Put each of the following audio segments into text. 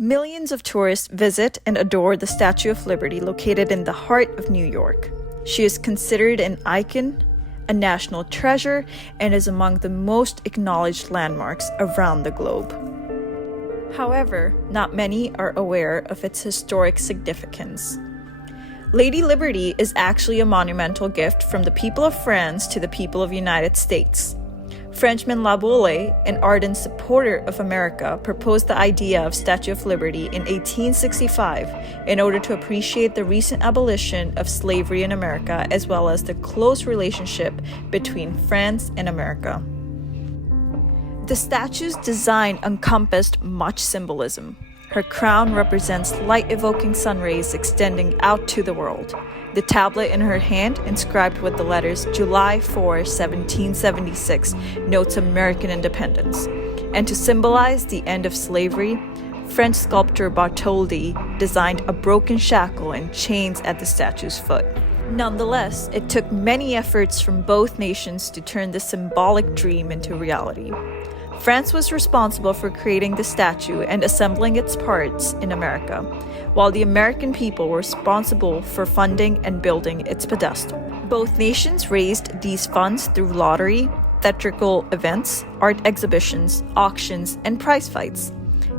Millions of tourists visit and adore the Statue of Liberty located in the heart of New York. She is considered an icon, a national treasure, and is among the most acknowledged landmarks around the globe. However, not many are aware of its historic significance. Lady Liberty is actually a monumental gift from the people of France to the people of the United States. Frenchman La Boule, an ardent supporter of America, proposed the idea of Statue of Liberty in 1865 in order to appreciate the recent abolition of slavery in America as well as the close relationship between France and America. The statue's design encompassed much symbolism. Her crown represents light-evoking sun rays extending out to the world. The tablet in her hand, inscribed with the letters July 4, 1776, notes American independence. And to symbolize the end of slavery, French sculptor Bartholdi designed a broken shackle and chains at the statue's foot. Nonetheless, it took many efforts from both nations to turn this symbolic dream into reality. France was responsible for creating the statue and assembling its parts in America, while the American people were responsible for funding and building its pedestal. Both nations raised these funds through lottery, theatrical events, art exhibitions, auctions, and prize fights.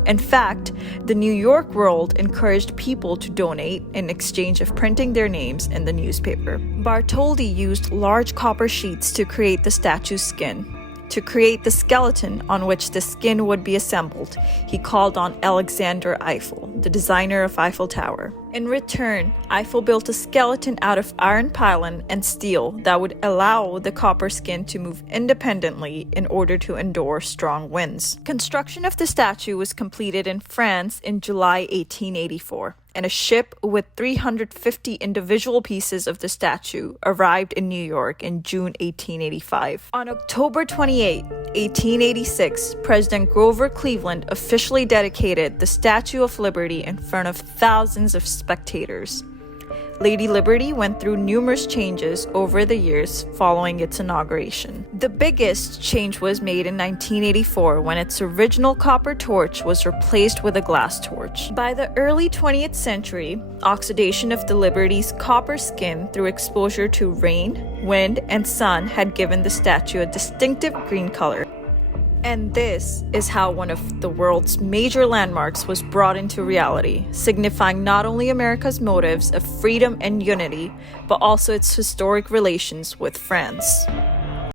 In fact, the New York World encouraged people to donate in exchange of printing their names in the newspaper. Bartholdi used large copper sheets to create the statue's skin. To create the skeleton on which the skin would be assembled, he called on Alexander Eiffel, the designer of Eiffel Tower. In return, Eiffel built a skeleton out of iron pylon and steel that would allow the copper skin to move independently in order to endure strong winds. Construction of the statue was completed in France in July 1884. And a ship with 350 individual pieces of the statue arrived in New York in June 1885. On October 28, 1886, President Grover Cleveland officially dedicated the Statue of Liberty in front of thousands of spectators. Lady Liberty went through numerous changes over the years following its inauguration. The biggest change was made in 1984 when its original copper torch was replaced with a glass torch. By the early 20th century, oxidation of the Liberty's copper skin through exposure to rain, wind, and sun had given the statue a distinctive green color. And this is how one of the world's major landmarks was brought into reality, signifying not only America's motives of freedom and unity, but also its historic relations with France.